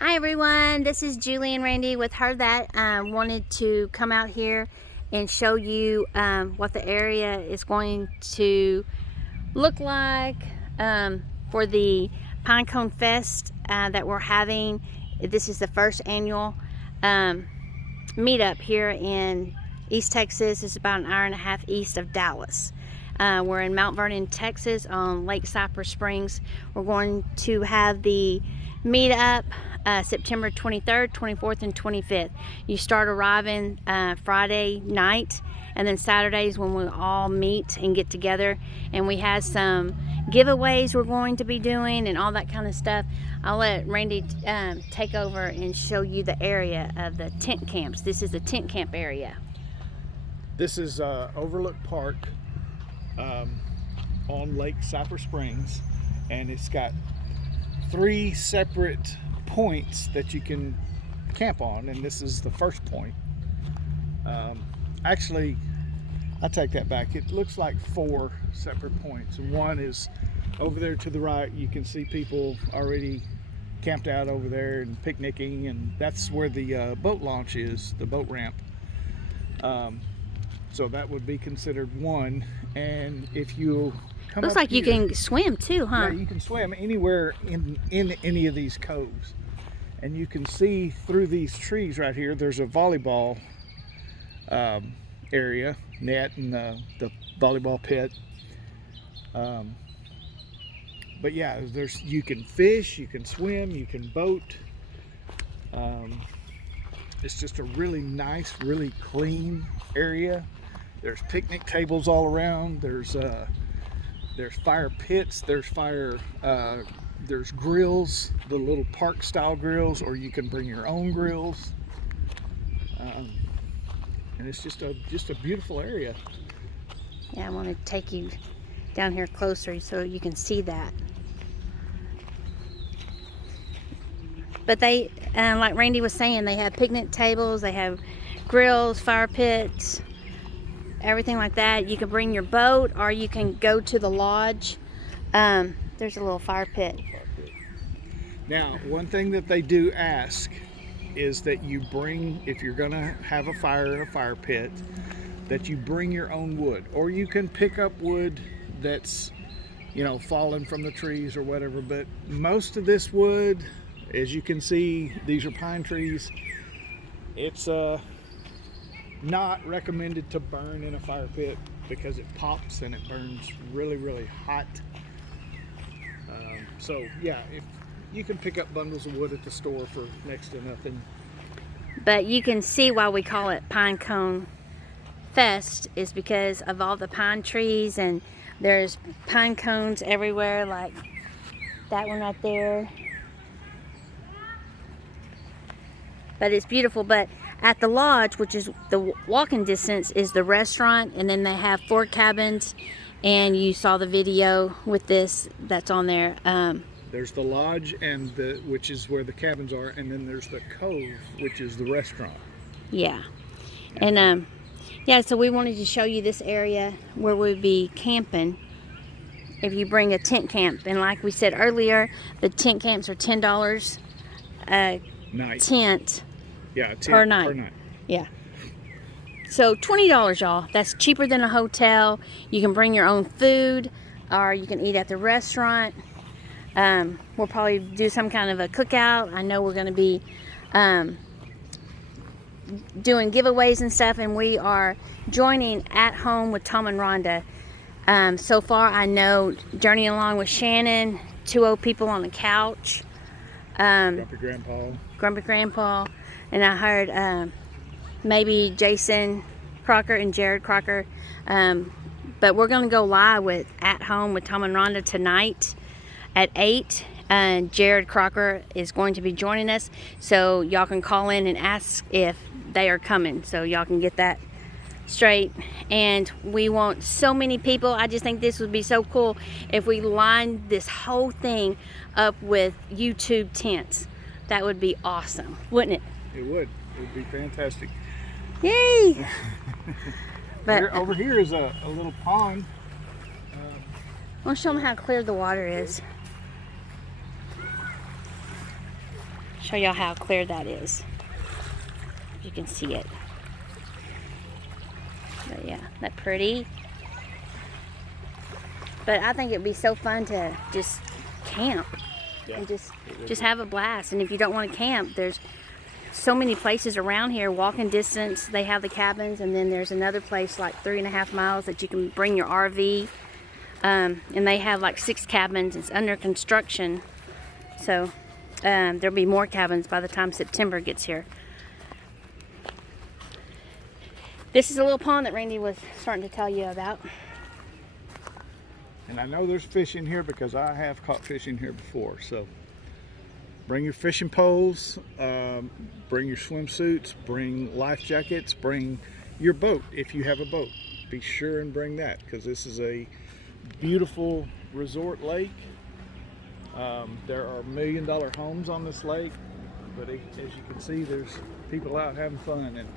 Hi everyone, this is Julie and Randy with Her That. Wanted to come out here and show you what the area is going to look like for the Pinecone Fest that we're having. This is the first annual meetup here in East Texas. It's about an hour and a half east of Dallas. We're in Mount Vernon, Texas on Lake Cypress Springs. We're going to have the meetup September 23rd, 24th, and 25th. You start arriving Friday night, and then Saturdays when we all meet and get together. And we have some giveaways we're going to be doing and all that kind of stuff. I'll let Randy take over and show you the area of the tent camps. This is the tent camp area. This is Overlook Park on Lake Cypress Springs, and it's got 3 separate points that you can camp on, and this is the first point. Actually, I take that back. It looks like 4 separate points. One is over there to the right. You can see people already camped out over there and picnicking, and that's where the boat launch is, the boat ramp. So that would be considered one. And if you come Looks up like you here, can swim too, huh? yeah, you can swim anywhere in any of these coves. And you can see through these trees right here, there's a volleyball area, net, and the volleyball pit. But yeah, you can fish, you can swim, you can boat. It's just a really nice, really clean area. There's picnic tables all around. There's fire pits. There's grills, the little park style grills, or you can bring your own grills. And it's just a beautiful area. Yeah, I want to take you down here closer so you can see that. But they, like Randy was saying, they have picnic tables, they have grills, fire pits, everything like that. You can bring your boat, or you can go to the lodge. There's a little fire pit. Now, one thing that they do ask is that you bring, if you're gonna have a fire in a fire pit, that you bring your own wood, or you can pick up wood that's, fallen from the trees or whatever. But most of this wood, as you can see, these are pine trees. It's not recommended to burn in a fire pit because it pops and it burns really, really hot. So yeah, if you can pick up bundles of wood at the store for next to nothing. But you can see why we call it Pinecone Fest is because of all the pine trees, and there's pine cones everywhere, like that one right there. But it's beautiful. But at the lodge, which is the walking distance, is the restaurant, and then they have 4 cabins, and you saw the video with this that's on there. There's the lodge, which is where the cabins are, and then there's the cove, which is the restaurant. Yeah. And yeah, so we wanted to show you this area where we'd be camping if you bring a tent camp. And like we said earlier, the tent camps are $10 a night. Tent. Yeah, per night. Yeah. So $20, y'all. That's cheaper than a hotel. You can bring your own food, or you can eat at the restaurant. We'll probably do some kind of a cookout. I know we're going to be doing giveaways and stuff, and we are joining At Home with Tom and Rhonda. So far, I know Journeying Along with Shannon, 2 old people on the couch. Grumpy Grandpa. And I heard maybe Jason Crocker and Jared Crocker. But we're going to go live with At Home with Tom and Rhonda tonight at 8. And Jared Crocker is going to be joining us. So y'all can call in and ask if they are coming, so y'all can get that straight. And we want so many people. I just think this would be so cool if we lined this whole thing up with YouTube tents. That would be awesome, wouldn't it? It would. It would be fantastic. Yay! But over here is a little pond. I want to show them how clear the water is. Show y'all how clear that is. You can see it. But yeah, that pretty. But I think it'd be so fun to just camp and just have a blast. And if you don't want to camp, there's so many places around here, walking distance. They have the cabins, and then there's another place like 3.5 miles that you can bring your RV. And they have like 6 cabins. It's under construction, so there'll be more cabins by the time September gets here. This is a little pond that Randy was starting to tell you about. And I know there's fish in here because I have caught fish in here before. So bring your fishing poles, bring your swimsuits, bring life jackets, bring your boat if you have a boat. Be sure and bring that, because this is a beautiful resort lake. There are $1 million homes on this lake, but as you can see, there's people out having fun. And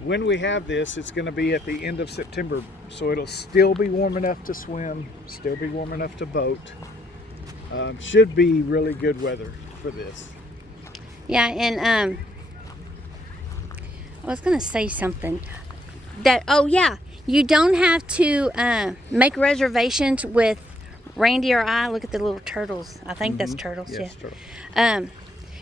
when we have this, it's going to be at the end of September, so it'll still be warm enough to swim, still be warm enough to boat. Should be really good weather for this. Yeah, and I was going to say something. Oh yeah, you don't have to make reservations with Randy or I. Look at the little turtles. I think that's turtles. Yes, yeah. turtles.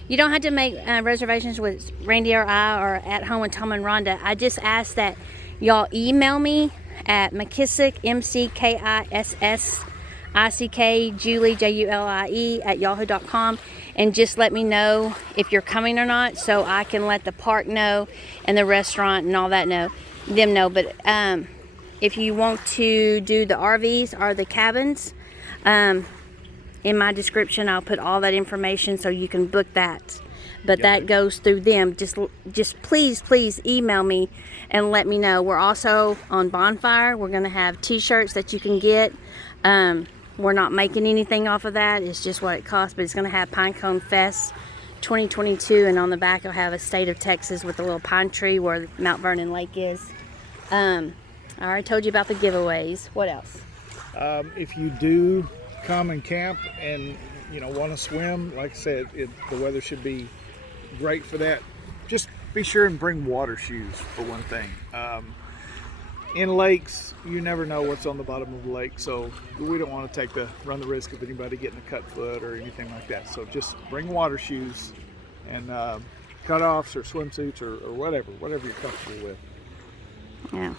You don't have to make reservations with Randy or I, or At Home with Tom and Rhonda. I just ask that y'all email me at McKissick, McKissick, Julie, Julie at yahoo.com, and just let me know if you're coming or not, so I can let the park know and the restaurant and all that know. But if you want to do the RVs or the cabins, in my description I'll put all that information so you can book that. But that goes through them. Just please email me and let me know. We're also on Bonfire. We're going to have t-shirts that you can get. We're not making anything off of that. It's just what it costs, but it's going to have Pinecone Fest 2022, and on the back it'll have a state of Texas with a little pine tree where Mount Vernon Lake is. I already told you about the giveaways. What else? If you do come and camp and want to swim, like I said, the weather should be great for that. Just be sure and bring water shoes for one thing. In lakes, you never know what's on the bottom of the lake, so we don't want to run the risk of anybody getting a cut foot or anything like that. So just bring water shoes and cutoffs or swimsuits or whatever you're comfortable with. Yeah.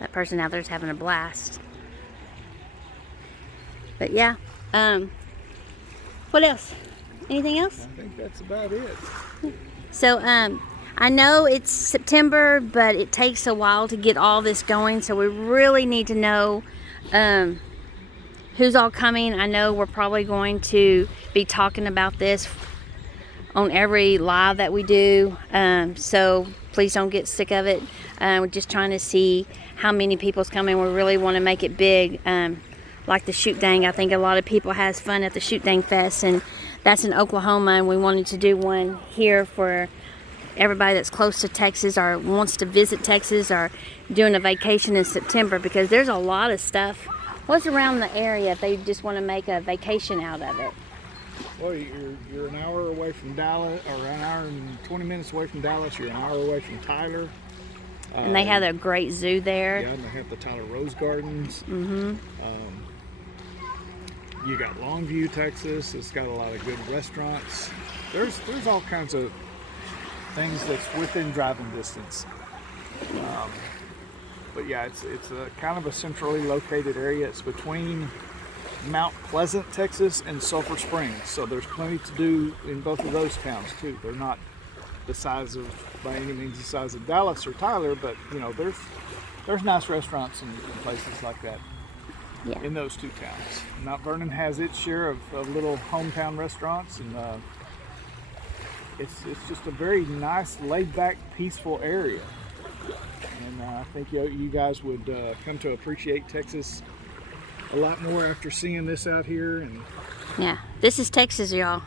That person out there's having a blast. But yeah, what else? Anything else? I think that's about it. So I know it's September, but it takes a while to get all this going, so we really need to know who's all coming. I know we're probably going to be talking about this on every live that we do, so please don't get sick of it. We're just trying to see how many people's coming. We really want to make it big. Like the Shoot Dang, I think a lot of people has fun at the Shoot Dang Fest, and that's in Oklahoma, and we wanted to do one here for everybody that's close to Texas or wants to visit Texas or doing a vacation in September, because there's a lot of stuff. What's around the area if they just want to make a vacation out of it? Well, you're an hour away from Dallas, or an hour and 20 minutes away from Dallas. You're an hour away from Tyler. And they have a great zoo there. Yeah, and they have the Tyler Rose Gardens. Mm-hmm. You got Longview, Texas. It's got a lot of good restaurants. There's all kinds of things that's within driving distance. But yeah, it's a kind of a centrally located area. It's between Mount Pleasant, Texas, and Sulphur Springs. So there's plenty to do in both of those towns too. They're not the size of, by any means, the size of Dallas or Tyler, but there's nice restaurants and places like that. Yeah. In those two towns. Mount Vernon has its share of little hometown restaurants, and it's just a very nice, laid-back, peaceful area. And I think you guys would come to appreciate Texas a lot more after seeing this out here. And yeah, this is Texas, y'all.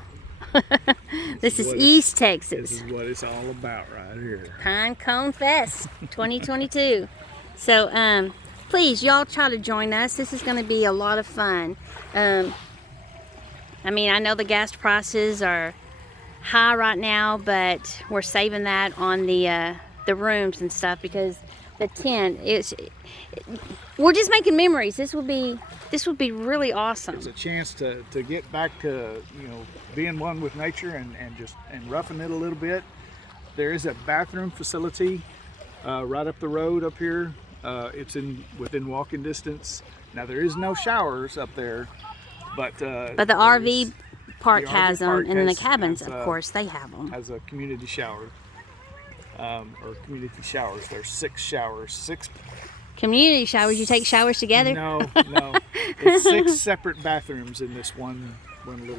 This is East Texas. This is what it's all about right here. Pinecone Fest 2022. So, please, y'all try to join us. This is going to be a lot of fun. I mean, I know the gas prices are high right now, but we're saving that on the rooms and stuff, because the tent is, we're just making memories. This would be really awesome. It's a chance to get back to, you know, being one with nature and roughing it a little bit. There is a bathroom facility right up the road up here. It's within walking distance. Now there is no showers up there, but the RV park the has RV them, park and then the has- cabins, has, of course, they have them. has a community shower, or community showers. There's 6 showers, 6. Community showers. You take showers together? No. It's 6 separate bathrooms in this one little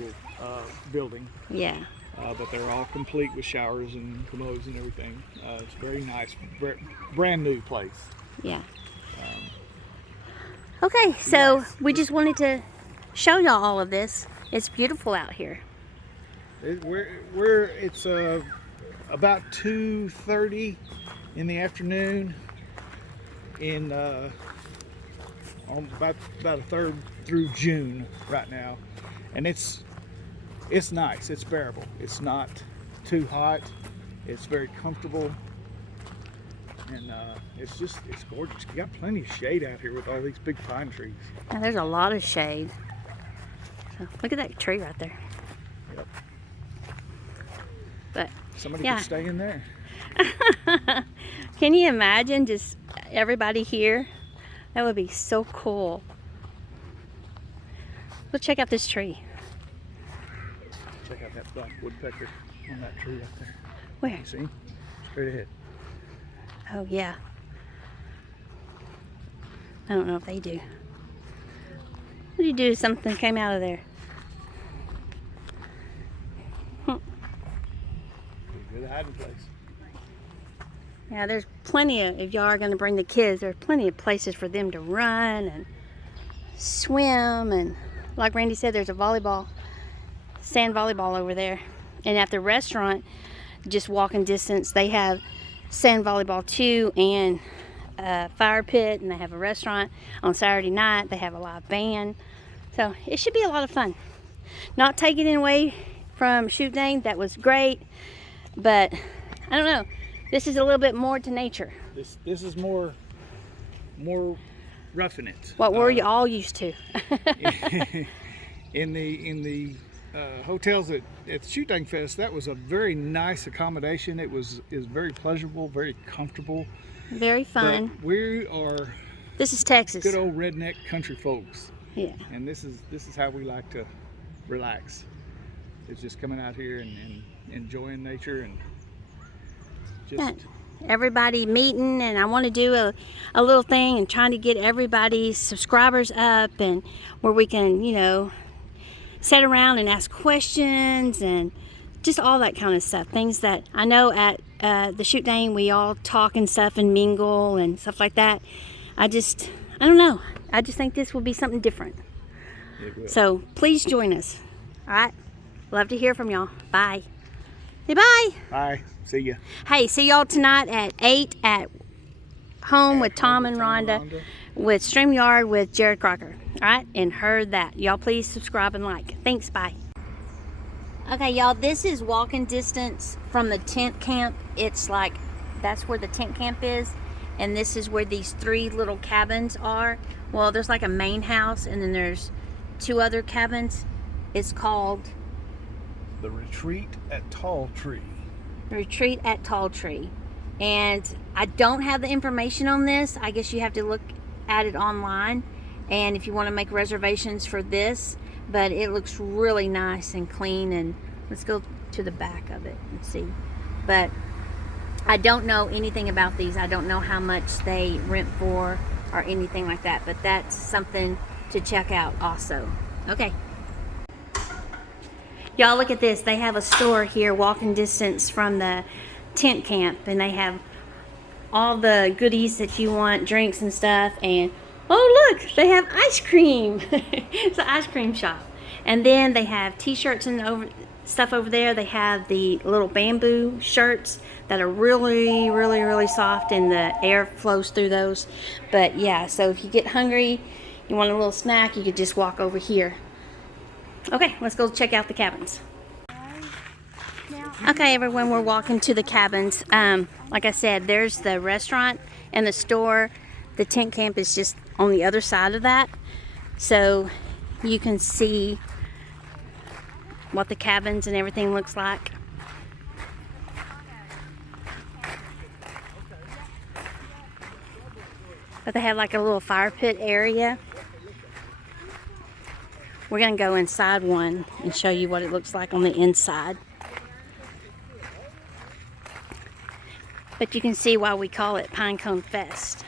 building. Yeah. But they're all complete with showers and commodes and everything. It's very nice, brand new place. Yeah. Okay, so yes. we just wanted to show y'all all of this. It's beautiful out here. It's about 2:30 in the afternoon in about a third through June right now, and it's nice. It's bearable. It's not too hot. It's very comfortable, and it's gorgeous. You got plenty of shade out here with all these big pine trees. Now, there's a lot of shade. So, look at that tree right there. Yep. But Somebody yeah. could stay in there. Can you imagine just everybody here? That would be so cool. Let's check out this tree. Check out that black woodpecker on that tree up there. Where? You see? Straight ahead. Oh, yeah. I don't know if they do. What do you do if something came out of there? Good hiding place. Yeah, there's plenty of, if y'all are going to bring the kids, there's plenty of places for them to run and swim. And like Randy said, there's a sand volleyball over there. And at the restaurant, just walking distance, they have sand volleyball too, and a fire pit, and they have a restaurant. On Saturday night, they have a live band. So it should be a lot of fun. Not taking it away from Shoot Dane, that was great, but I don't know. This is a little bit more to nature. This is more roughing it. What were you all used to? in the hotels at Shoot Dang Fest, that was a very nice accommodation. It is very pleasurable, very comfortable. Very fun. But we are This is Texas. good old redneck country folks. Yeah. And this is how we like to relax. It's just coming out here and enjoying nature and just Everybody meeting, and I want to do a little thing and trying to get everybody's subscribers up, and where we can, you know, sit around and ask questions and just all that kind of stuff. Things that I know at the Shoot Dang, we all talk and stuff and mingle and stuff like that. I don't know. I just think this will be something different. it will. So please join us. All right. Love to hear from y'all. Bye. Say bye. Bye. See ya. Hey, see y'all tonight at 8 at home with Tom and Rhonda with StreamYard with Jared Crocker. All right, and heard that. Y'all please subscribe and like. Thanks, bye. Okay, y'all, this is walking distance from the tent camp. It's like, that's where the tent camp is, and this is where these 3 little cabins are. Well, there's like a main house, and then there's 2 other cabins. It's called The Retreat at Tall Tree. Retreat at Tall Tree. And I don't have the information on this. I guess you have to look at it online, and if you want to make reservations for this, but it looks really nice and clean. And let's go to the back of it and see. But I don't know anything about these. I don't know how much they rent for or anything like that, but that's something to check out also. Okay. Y'all, look at this. They have a store here walking distance from the tent camp, and they have all the goodies that you want, drinks and stuff. And oh, look, they have ice cream. It's an ice cream shop. And then they have t-shirts and stuff over there. They have the little bamboo shirts that are really, really, really soft, and the air flows through those. But yeah, so if you get hungry, you want a little snack, you could just walk over here. Okay, let's go check out the cabins. Okay, everyone, we're walking to the cabins. Like I said, there's the restaurant and the store. The tent camp is just on the other side of that. So you can see what the cabins and everything looks like. But they have like a little fire pit area. We're gonna go inside one and show you what it looks like on the inside. But you can see why we call it Pinecone Fest.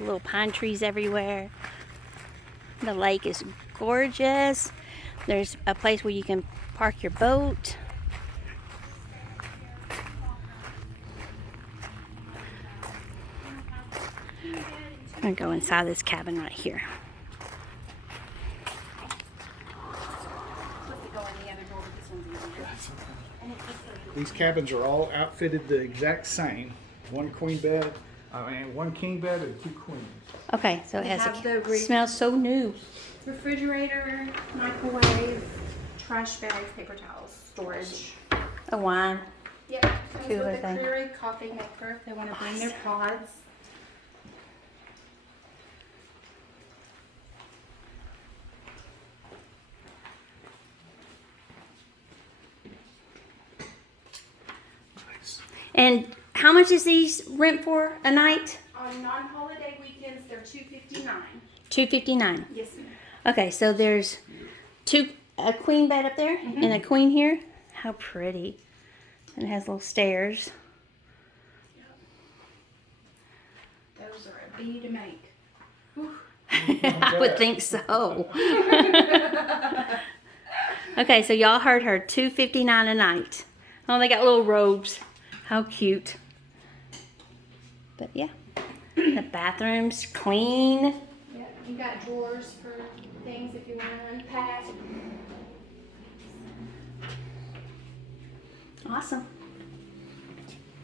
Little pine trees everywhere. The lake is gorgeous. There's a place where you can park your boat. I'm gonna go inside this cabin right here. These cabins are all outfitted the exact same. One king bed and 2 queens. Okay, so it We has have a the smells so new. refrigerator, microwave, trash bags, paper towels, storage. A wine. Yep, comes Cooler with a thing. Keurig coffee maker if they want to bring their pods. Nice. And how much is these rent for a night? On non-holiday weekends, they're $259. $259. Yes, ma'am. Okay, so there's a queen bed up there and a queen here. How pretty. And it has little stairs. Those are a bee to make. I would think so. Okay, so y'all heard her, $259 a night. Oh, they got little robes. How cute. But yeah, the bathroom's clean. Yep, you got drawers for things if you want to unpack. Awesome.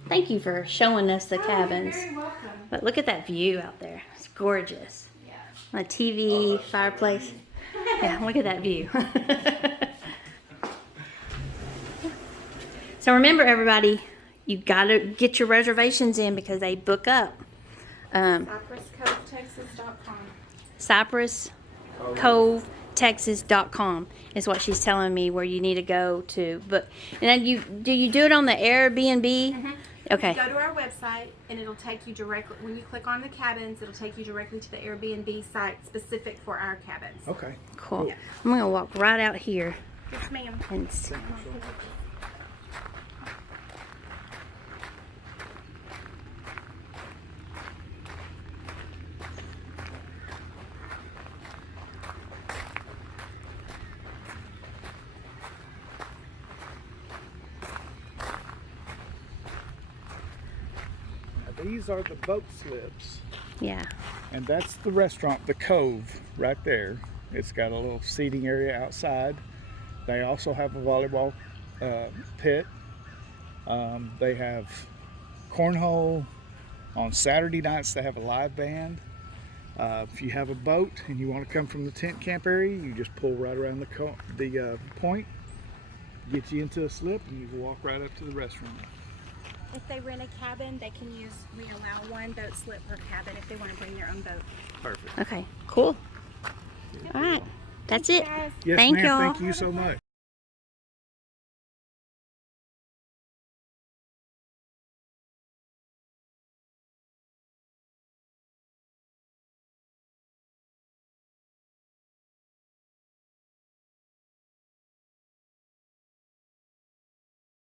Thank you for showing us the cabins. You're very welcome. But look at that view out there. It's gorgeous. Yeah. A TV, fireplace. Yeah, look at that view. So remember, everybody, you gotta get your reservations in because they book up. CypressCoveTexas.com. CypressCoveTexas.com is what she's telling me where you need to go to. But and then do you do it on the Airbnb? Mm-hmm. Okay. Go to our website and it'll take you directly, when you click on the cabins, it'll take you directly to the Airbnb site specific for our cabins. Okay. Cool. I'm gonna walk right out here Yes, ma'am. and see. Now, these are the boat slips. Yeah. And that's the restaurant, the Cove, right there. It's got a little seating area outside. They also have a volleyball pit. They have cornhole. On Saturday nights, they have a live band. If you have a boat and you want to come from the tent camp area, you just pull right around the point, get you into a slip, and you can walk right up to the restaurant. If they rent a cabin, we allow one boat slip per cabin if they want to bring their own boat. Perfect. Okay. Cool. All right. That's it. Guys. Yes, Thank ma'am. y'all. Thank you so much.